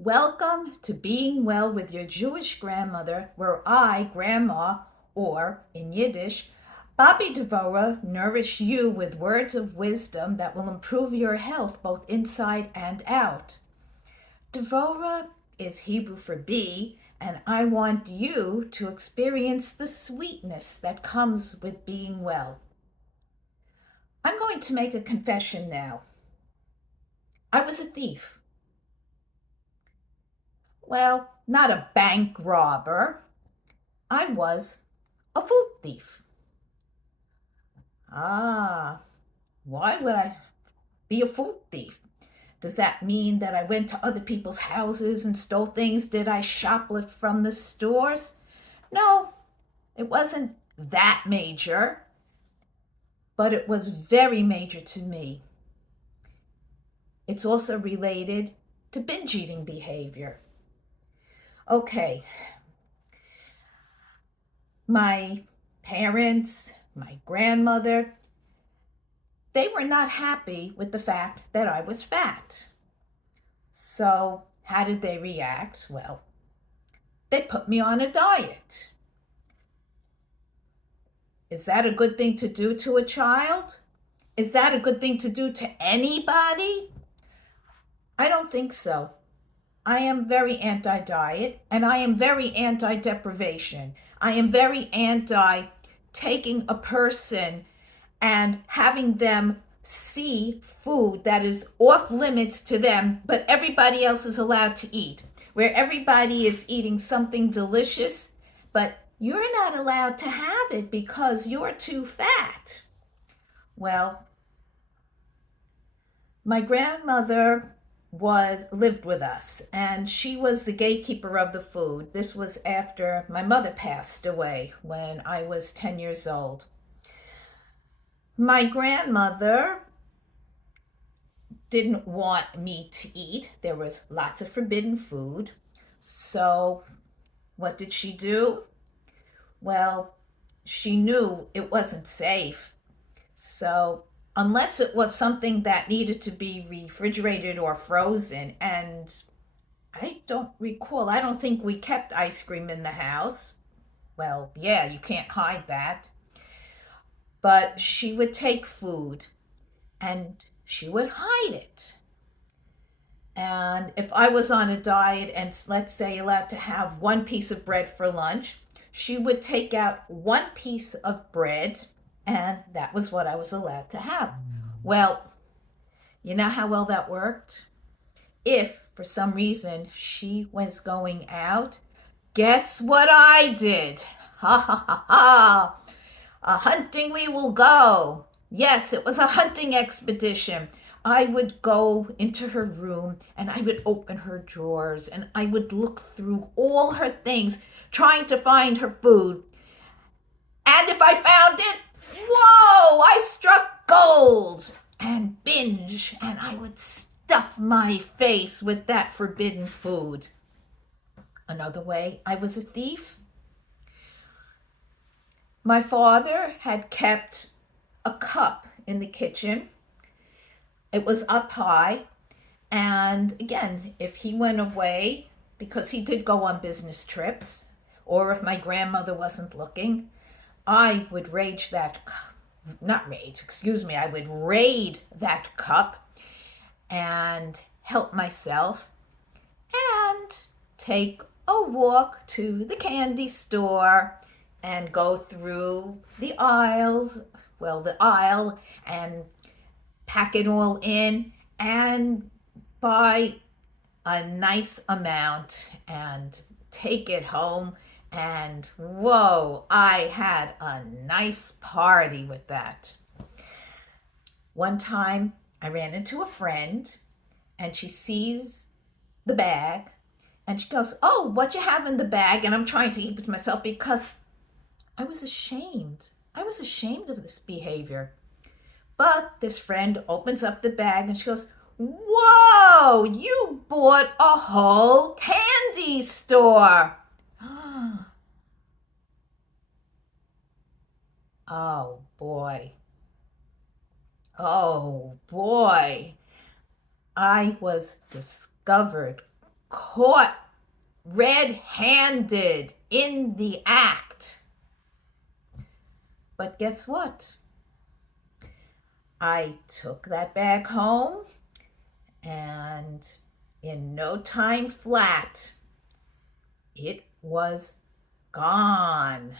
Welcome to Being Well with your Jewish grandmother, where I, Grandma, or in Yiddish, Bobby Devora, nourish you with words of wisdom that will improve your health both inside and out. Devora is Hebrew for bee, and I want you to experience the sweetness that comes with being well. I'm going to make a confession now. I was a thief. Well, not a bank robber. I was a food thief. Ah, why would I be a food thief? Does that mean that I went to other people's houses and stole things? Did I shoplift from the stores? No, it wasn't that major, but it was very major to me. It's also related to binge eating behavior. Okay, my parents, my grandmother, they were not happy with the fact that I was fat. So, how did they react? Well, they put me on a diet. Is that a good thing to do to a child? Is that a good thing to do to anybody? I don't think so. I am very anti diet and I am very anti deprivation. I am very anti taking a person and having them see food that is off limits to them, but everybody else is allowed to eat. Where everybody is eating something delicious, but you're not allowed to have it because you're too fat. Well, my grandmother was lived with us and she was the gatekeeper of the food. This was after my mother passed away when I was 10 years old. My grandmother didn't want me to eat. There was lots of forbidden food. So, what did she do? Well, she knew it wasn't safe. So, unless it was something that needed to be refrigerated or frozen, and I don't recall, I don't think we kept ice cream in the house. Well, yeah, you can't hide that. But she would take food and she would hide it. And if I was on a diet and let's say allowed to have one piece of bread for lunch, she would take out one piece of bread and that was what I was allowed to have. Well, you know how well that worked? If for some reason she was going out, guess what I did? Ha ha ha ha! A hunting we will go. Yes, it was a hunting expedition. I would go into her room and I would open her drawers and I would look through all her things trying to find her food. And if I found it, whoa, I struck gold and binge and I would stuff my face with that forbidden food. Another way I was a thief. My father had kept a cup in the kitchen. It was up high. And again, if he went away, because he did go on business trips, or if my grandmother wasn't looking, I would I would raid that cup and help myself and take a walk to the candy store and go through the aisle and pack it all in and buy a nice amount and take it home. And whoa, I had a nice party with that. One time I ran into a friend and she sees the bag and she goes, "Oh, what you have in the bag?" And I'm trying to keep it to myself because I was ashamed. I was ashamed of this behavior. But this friend opens up the bag and she goes, "Whoa, you bought a whole candy store." Oh boy. Oh boy. I was discovered caught red-handed in the act. But guess what? I took that bag home, and in no time flat, it was gone.